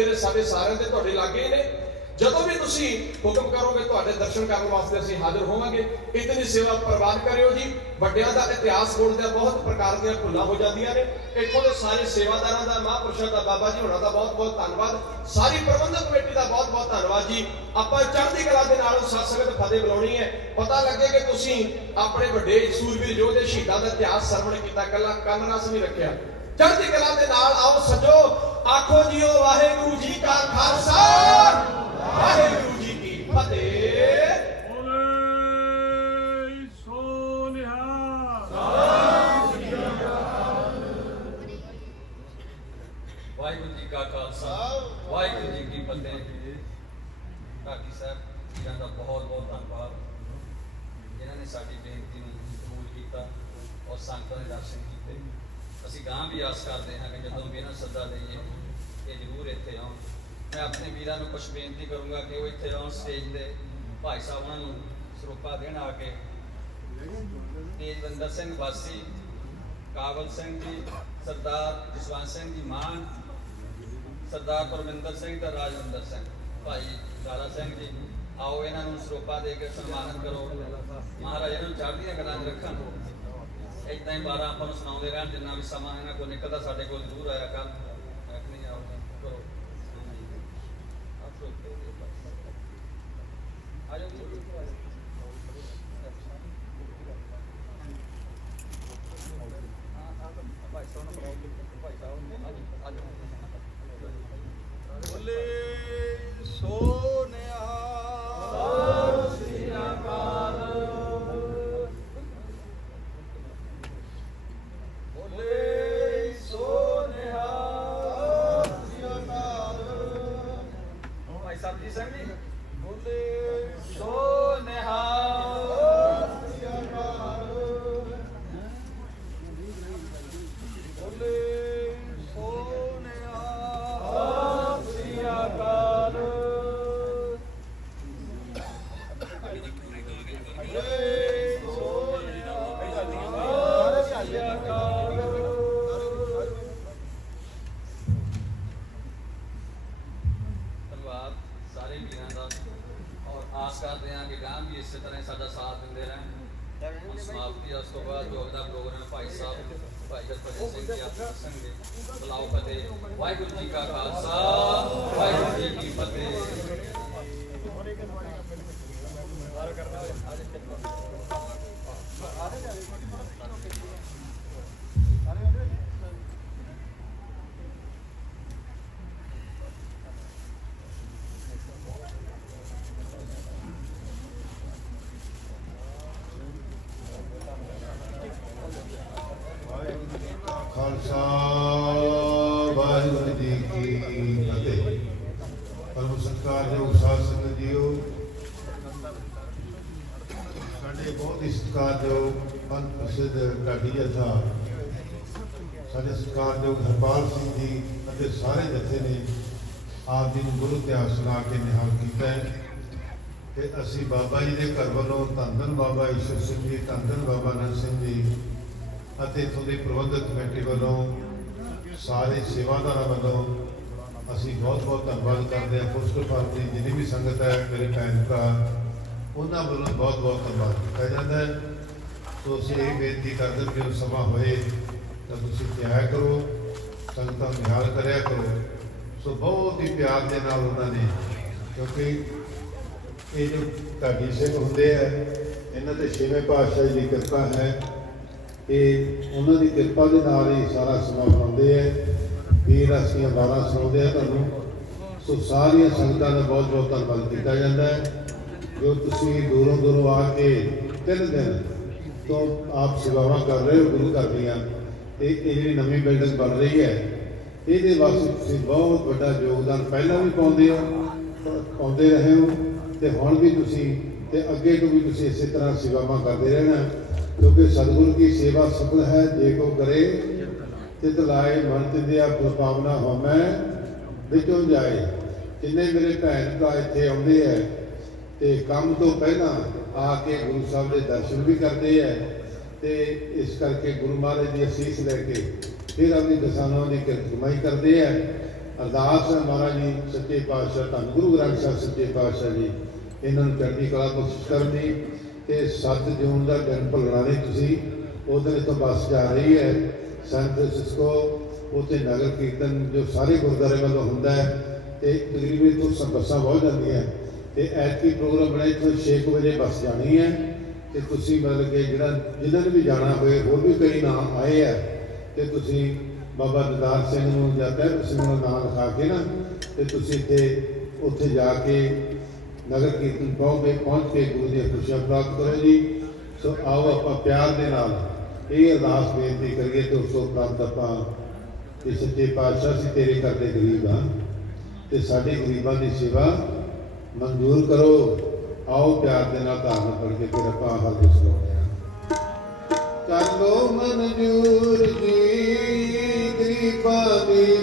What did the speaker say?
ਜਿਹੜੇ ਸਾਡੇ ਸਾਰਿਆਂ ਦੇ ਤੁਹਾਡੇ ਲਾਗੇ ਨੇ। ਜਦੋਂ ਵੀ ਤੁਸੀਂ ਹੁਕਮ ਕਰੋਗੇ, ਤੁਹਾਡੇ ਦਰਸ਼ਨ ਕਰਨ ਵਾਸਤੇ ਅਸੀਂ ਹਾਜ਼ਰ ਹੋਵਾਂਗੇ। ਇਤਨੀ ਸੇਵਾ ਪ੍ਰਵਾਨ ਕਰਿਓ ਜੀ। ਵੱਡਿਆਂ ਦਾ ਇਤਿਹਾਸ ਬੋਲਦੇ ਬਹੁਤ ਪ੍ਰਕਾਰ ਦੀਆਂ ਭੁੱਲਾਂ ਹੋ ਜਾਂਦੀਆਂ ਨੇ। ਇੱਥੋਂ ਦੇ ਸਾਰੇ ਸੇਵਾਦਾਰਾਂ ਦਾ, ਮਹਾਂਪੁਰਸ਼ਾਂ ਦਾ, ਬਾਬਾ ਜੀ ਹੋਣਾ ਦਾ ਬਹੁਤ ਬਹੁਤ ਧੰਨਵਾਦ। ਸਾਰੀ ਪ੍ਰਬੰਧਕ ਕਮੇਟੀ ਦਾ ਬਹੁਤ ਬਹੁਤ ਧੰਨਵਾਦ ਜੀ। ਆਪਾਂ ਚੜ੍ਹਦੀ ਕਲਾ ਦੇ ਨਾਲ ਸਤਸੰਗਤ ਫਤਿਹ ਬੁਲਾਉਣੀ ਹੈ। ਪਤਾ ਲੱਗੇ ਕਿ ਤੁਸੀਂ ਆਪਣੇ ਵੱਡੇ ਸੂਰਬੀਰ ਯੋਧੇ ਸ਼ਹੀਦਾਂ ਦਾ ਇਤਿਹਾਸ ਸਰਵਣ ਕੀਤਾ, ਕੱਲਾ ਕੰਨ ਰਸ ਨਹੀਂ ਰੱਖਿਆ। ਚੜ੍ਹਦੀ ਕਲਾ ਦੇ ਨਾਲ ਆਓ ਸਜੋ ਆਖੋ ਜੀਓ ਵਾਹਿਗੁਰੂ ਜੀ ਕਾ ਖਾਲਸਾ। ਵਾਹਿਗੁਰੂ ਜੀ ਕੀ ਫਤਿਹ। ਬੋਲੇ ਸੋ ਨਿਹਾਲ। ਵਾਹਿਗੁਰੂ ਜੀ ਕਾ ਖਾਲਸਾ। ਵਾਹਿਗੁਰੂ। ਜੀ ਕੀ ਫਤਿਹ। ਢਾਕੀ ਸਾਹਿਬ ਜੀਆਂ ਦਾ ਬਹੁਤ ਬਹੁਤ ਧੰਨਵਾਦ। ਜਿਨ੍ਹਾਂ ਨੇ ਸਾਡੀ ਬੇਨਤੀ ਨੂੰ ਕਬੂਲ ਕੀਤਾ ਔਰ ਸੰਗਤਾਂ ਦੇ ਦਰਸ਼ਨ ਕੀਤੇ। ਅਸੀਂ ਗਾਂ ਵੀ ਆਸ ਕਰਦੇ ਹਾਂ ਕਿ ਜਦੋਂ ਵੀ ਇਹਨਾਂ ਸੱਦਾ ਦੇਈਏ, ਇਹ ਜ਼ਰੂਰ ਇੱਥੇ ਆਉਣ। ਮੈਂ ਆਪਣੇ ਵੀਰਾਂ ਨੂੰ ਕੁਝ ਬੇਨਤੀ ਕਰੂੰਗਾ ਕਿ ਉਹ ਇੱਥੇ ਆਉਣ ਸਟੇਜ 'ਤੇ ਭਾਈ ਸਾਹਿਬ ਉਹਨਾਂ ਨੂੰ ਸਰੋਪਾ ਦੇਣ ਆ ਕੇ। ਤੇਜਵੰਦਰ ਸਿੰਘ ਵਾਸੀ ਕਾਬਲ ਸਿੰਘ ਜੀ, ਸਰਦਾਰ ਜਸਵੰਤ ਸਿੰਘ ਜੀ ਮਾਨ, ਸਰਦਾਰ ਪਰਮਿੰਦਰ ਸਿੰਘ ਤੇ ਰਾਜਵਿੰਦਰ ਸਿੰਘ। ਭਾਈ ਦਾਰਾ ਸਿੰਘ ਜੀ, ਆਓ ਇਹਨਾਂ ਨੂੰ ਸਰੋਪਾ ਦੇ ਕੇ ਸਨਮਾਨਿਤ ਕਰੋ। ਮਹਾਰਾਜ ਇਹਨਾਂ ਨੂੰ ਚੜ੍ਹਦੀਆਂ ਕਰਾਂ 'ਚ ਰੱਖਣ। ਇਦਾਂ ਹੀ 12 ਆਪਾਂ ਨੂੰ ਸੁਣਾਉਂਦੇ ਰਹਿਣ ਜਿੰਨਾ ਵੀ ਸਮਾਂ ਇਹਨਾਂ ਕੋਲ ਨਿਕਲਦਾ ਸਾਡੇ ਕੋਲ ਜ਼ਰੂਰ ਆਇਆ ਕਰ ਰੱਖਣੀ ਆਉਂਦਾ ਕਰੋ ਆਹ ਸਰੋਪੇ ਦੇ ਪਾਸੇ। ਆ ਜਾਓ ਜੀ। ਭਾਈ ਸਾਹਿਬ ਨੂੰ ਬੁਲਾਓ ਜੀ। ਭਾਈ ਸਾਹਿਬ ਨੂੰ ਆ ਜਾਓ, ਆ ਜਾਓ। ਬੋਲੇ ਇਸੇ ਤਰ੍ਹਾਂ ਸਾਡਾ ਸਾਥ ਦਿੰਦੇ ਰਹਿਣ। ਹੁਣ ਸਮਾਪਤੀ ਉਸ ਤੋਂ ਬਾਅਦ ਜੋ ਅਗਲਾ ਪ੍ਰੋਗਰਾਮ ਭਾਈ ਸਾਹਿਬ ਭਾਈ ਗੁਰਪ੍ਰੀਤ ਸਿੰਘ ਜੀ ਆਪ ਦੱਸਣਗੇ। ਬੁਲਾਓ ਫਤਿਹ। ਵਾਹਿਗੁਰੂ ਜੀ ਕਾ ਖਾਲਸਾ ਵਾਹਿਗੁਰੂ ਜੀ ਕੀ ਫਤਿਹ। ਖਾਲਸਾ, ਵਾਹਿਗੁਰੂ ਜੀ ਕੀ ਫਤਿਹ। ਪਰਮ ਸਤਿਕਾਰਯੋਗ ਸਾਧ ਸੰਗਤ ਜੀਓ, ਸਾਡੇ ਬਹੁਤ ਹੀ ਸਤਿਕਾਰਯੋਗ ਪੰਥ ਪ੍ਰਸਿੱਧ ਢਾਡੀ ਜਥਾ। ਸਾਡੇ ਸਤਿਕਾਰਯੋਗ ਹਰਪਾਲ ਸਿੰਘ ਜੀ ਅਤੇ ਸਾਰੇ ਜਥੇ ਨੇ ਆਪ ਜੀ ਨੂੰ ਗੁਰੂ ਇਤਿਹਾਸ ਸੁਣਾ ਕੇ ਨਿਹਾਲ ਕੀਤਾ ਹੈ। ਕਿ ਅਸੀਂ ਬਾਬਾ ਜੀ ਦੇ ਘਰ ਵੱਲੋਂ ਧੰਨ ਧੰਨ ਬਾਬਾ ਈਸ਼ਰ ਸਿੰਘ ਜੀ, ਧੰਨ ਧੰਨ ਬਾਬਾ ਨੰਦ ਸਿੰਘ ਜੀ ਅਤੇ ਇੱਥੋਂ ਦੀ ਪ੍ਰਬੰਧਕ ਕਮੇਟੀ ਵੱਲੋਂ ਸਾਰੇ ਸੇਵਾਦਾਰਾਂ ਵੱਲੋਂ ਅਸੀਂ ਬਹੁਤ ਬਹੁਤ ਧੰਨਵਾਦ ਕਰਦੇ ਹਾਂ। ਪੁਸਤਕ ਫਾਰਮ ਦੀ ਜਿੰਨੀ ਵੀ ਸੰਗਤ ਹੈ, ਮੇਰੇ ਭੈਣ ਭਰਾ, ਉਹਨਾਂ ਵੱਲੋਂ ਬਹੁਤ ਬਹੁਤ ਧੰਨਵਾਦ ਕੀਤਾ ਜਾਂਦਾ ਹੈ। ਸੋ ਅਸੀਂ ਇਹ ਬੇਨਤੀ ਕਰਦੇ ਹਾਂ ਕਿ ਜਦੋਂ ਸਮਾਂ ਹੋਏ ਤਾਂ ਤੁਸੀਂ ਕਿਹਾ ਕਰੋ, ਸੰਗਤਾਂ ਨੂੰ ਨਿਹਾਲ ਕਰਿਆ ਕਰੋ। ਸੋ ਬਹੁਤ ਹੀ ਪਿਆਰ ਦੇ ਨਾਲ ਉਹਨਾਂ ਨੇ, ਕਿਉਂਕਿ ਇਹ ਜੋ ਢਾਡੀ ਸਿੰਘ ਹੁੰਦੇ ਆ, ਇਹਨਾਂ ਤੇ ਛੇਵੇਂ ਪਾਤਸ਼ਾਹ ਦੀ ਕਿਰਪਾ ਹੈ। ਇਹ ਉਹਨਾਂ ਦੀ ਕਿਰਪਾ ਦੇ ਨਾਲ ਹੀ ਸਾਰਾ ਸਮਾਂ ਬਣਾਉਂਦੇ ਆ। ਵੀਰ ਅਸੀਂ ਬਾਰਾਂ ਸੁਣਾਉਂਦੇ ਆ ਤੁਹਾਨੂੰ। ਸੋ ਸਾਰੀਆਂ ਸੰਗਤਾਂ ਦਾ ਬਹੁਤ ਬਹੁਤ ਧੰਨਵਾਦ ਕੀਤਾ ਜਾਂਦਾ ਹੈ। ਜੋ ਤੁਸੀਂ ਦੂਰੋਂ ਦੂਰੋਂ ਆ ਕੇ ਤਿੰਨ ਦਿਨ ਤੋਂ ਆਪ ਸੇਵਾਵਾਂ ਕਰ ਰਹੇ ਹੋ ਗੁਰੂ ਘਰ ਦੀਆਂ, ਤੇ ਇਹ ਜਿਹੜੀ ਨਵੀਂ ਬਿਲਡਿੰਗ ਬਣ ਰਹੀ ਹੈ, ਇਹਦੇ ਵਾਸਤੇ ਤੁਸੀਂ ਬਹੁਤ ਵੱਡਾ ਯੋਗਦਾਨ ਪਹਿਲਾਂ ਵੀ ਪਾਉਂਦੇ ਹੋ, ਪਾਉਂਦੇ ਰਹੇ ਹੋ, ਤੇ ਹੁਣ ਵੀ ਤੁਸੀਂ, ਤੇ ਅੱਗੇ ਤੋਂ ਵੀ ਤੁਸੀਂ ਇਸੇ ਤਰ੍ਹਾਂ ਸੇਵਾਵਾਂ ਕਰਦੇ ਰਹਿਣਾ ਕਿਉਂਕਿ ਸਤਿਗੁਰੂ ਦੀ ਸੇਵਾ ਸਫਲ ਹੈ, ਜੇ ਕੋ ਕਰੇ ਤਿਤ ਲਾਏ, ਮਨ ਤਿਦਿਆ ਪਾਵਨਾ ਹੋਮੈ ਵਿੱਚੋਂ ਜਾਏ। ਜਿੰਨੇ ਮੇਰੇ ਭੈਣ ਭਰਾ ਇੱਥੇ ਆਉਂਦੇ ਆ ਤੇ ਕੰਮ ਤੋਂ ਪਹਿਲਾਂ ਆ ਕੇ ਗੁਰੂ ਸਾਹਿਬ ਦੇ ਦਰਸ਼ਨ ਵੀ ਕਰਦੇ ਆ ਤੇ ਇਸ ਕਰਕੇ ਗੁਰੂ ਮਹਾਰਾਜ ਦੀ ਅਸੀਸ ਲੈ ਕੇ ਫਿਰ ਆਪਣੀ ਦਸਾਨਾਂ ਦੀ ਕਿਰਤ ਕਮਾਈ ਕਰਦੇ ਆ ਅਰਦਾਸ ਹੈ ਮਹਾਰਾਜ ਜੀ, ਸੱਚੇ ਪਾਤਸ਼ਾਹ, ਧੰਨ ਗੁਰੂ ਗ੍ਰੰਥ ਸਾਹਿਬ, ਸੱਚੇ ਪਾਤਸ਼ਾਹ ਜੀ, ਇਹਨਾਂ ਨੂੰ ਚੜ੍ਹਦੀ ਕਲਾ ਬਖਸ਼ਿਸ਼ ਕਰਨ ਦੀ। ਤੇ 7 ਜੂਨ ਦਾ ਦਿਨ ਭੁੱਲਣਾ ਨਹੀਂ ਤੁਸੀਂ ਉਹਦੇ ਤੋਂ ਬੱਸ ਜਾ ਰਹੀ ਹੈ। ਸੈਨ ਫ੍ਰਾਂਸਿਸਕੋ, ਉੱਥੇ ਨਗਰ ਕੀਰਤਨ ਜੋ ਸਾਰੇ ਗੁਰਦੁਆਰੇ ਵੱਲੋਂ ਹੁੰਦਾ ਹੈ ਤੇ ਤਕਰੀਬਨ ਤੋਂ ਬੱਸਾਂ ਬਹੁਤ ਜਾਂਦੀਆਂ ਤੇ ਐਤਕੀ ਪ੍ਰੋਗਰਾਮ ਬਣਾਇਆ ਇੱਥੋਂ 6 ਵਜੇ ਬੱਸ ਜਾਣੀ ਹੈ। ਤੇ ਤੁਸੀਂ ਮਤਲਬ ਕਿ ਜਿਹੜਾ ਜਿਨ੍ਹਾਂ ਨੇ ਵੀ ਜਾਣਾ ਹੋਵੇ, ਹੋਰ ਵੀ ਕਈ ਨਾਮ ਆਏ ਆ। ਤੇ ਤੁਸੀਂ ਬਾਬਾ ਦਦਾਰ ਸਿੰਘ ਨੂੰ ਜਾਂ ਤਹਿਰ ਸਿੰਘ ਨੂੰ ਨਾਮ ਲਿਖਾ ਕੇ ਨਾ, ਤੇ ਤੁਸੀਂ ਇੱਥੇ, ਉੱਥੇ ਜਾ ਕੇ ਨਗਰ ਕੀਰਤਨ ਪਾਓਗੇ ਪਹੁੰਚ ਕੇ ਗੁਰੂ ਦੀਆਂ ਖੁਸ਼ੀਆਂ ਪ੍ਰਾਪਤ ਕਰੋ ਜੀ। ਸੋ ਆਓ ਆਪਾਂ ਪਿਆਰ ਦੇ ਨਾਲ ਇਹ ਅਰਦਾਸ ਬੇਨਤੀ ਕਰੀਏ ਤੇ ਉਸ ਤੋਂ ਪ੍ਰਾਪਤ ਆਪਾਂ ਕਿ ਸੱਚੇ ਪਾਤਸ਼ਾਹ ਸੀ, ਤੇਰੇ ਕਰਦੇ ਗਰੀਬ ਆ ਤੇ ਸਾਡੇ ਗਰੀਬਾਂ ਦੀ ਸੇਵਾ ਮਨਜ਼ੂਰ ਕਰੋ। ਆਓ ਪਿਆਰ ਦੇ ਨਾਲ ਧਾਰਨ ਪੜ ਕੇ ਫਿਰ ਆਪਾਂ ਹਰ ਕੁਝ ਸੁਣਾਉਂਦੇ ਹਾਂ। ਕਰ ਲੋ ਮਨਜ਼ੂਰ ਜੀ ਗਰੀਬਾਂ ਦੀ